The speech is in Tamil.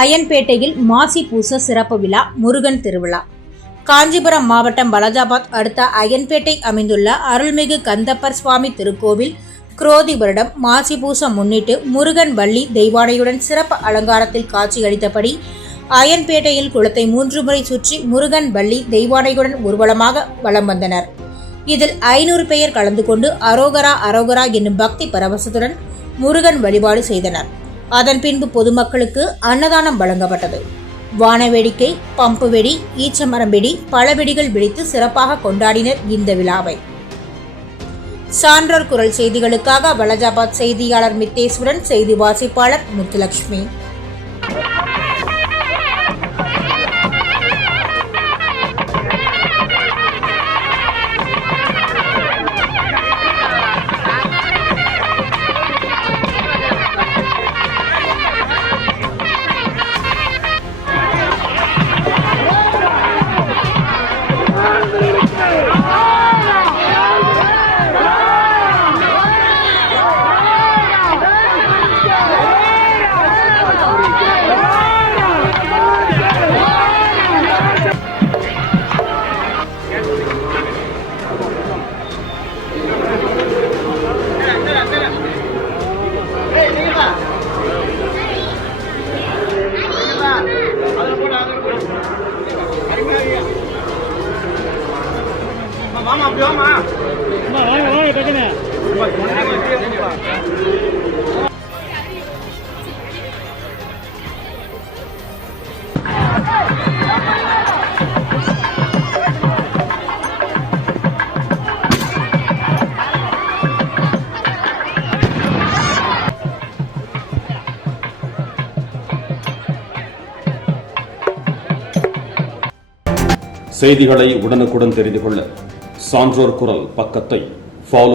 அயன்பேட்டையில் மாசி பூச சிறப்பு விழா, முருகன் திருவிழா. காஞ்சிபுரம் மாவட்டம் பலஜாபாத் அடுத்த அயன்பேட்டை அமைந்துள்ள அருள்மிகு கந்தப்பர் சுவாமி திருக்கோவில் குரோதி வருடம் மாசி பூசம் முன்னிட்டு முருகன் வள்ளி தெய்வானையுடன் சிறப்பு அலங்காரத்தில் காட்சியளித்தபடி அயன்பேட்டையில் குளத்தை 3 முறை சுற்றி முருகன் வள்ளி தெய்வானையுடன் ஊர்வலமாக வலம் வந்தனர். இதில் 500 பேர் கலந்து கொண்டு அரோகரா அரோகரா என்னும் பக்தி பரவசத்துடன் முருகன் வழிபாடு செய்தனர். அதன் பின்பு பொதுமக்களுக்கு அன்னதானம் வழங்கப்பட்டது. வான வேடிக்கை, பம்பு வெடி, ஈச்சமரம் வெடி, பல வெடிகள் வெடித்து சிறப்பாக கொண்டாடினர் இந்த விழாவை. சான்றோர் குரல் செய்திகளுக்காக பலஜாபாத் செய்தியாளர் மித்தேஸ்வரன், செய்தி வாசிப்பாளர் முத்துலட்சுமி. செய்திகளை உடனுக்குடன் தெரிந்து கொள்ள சான்றோர் குரல் பக்கத்தை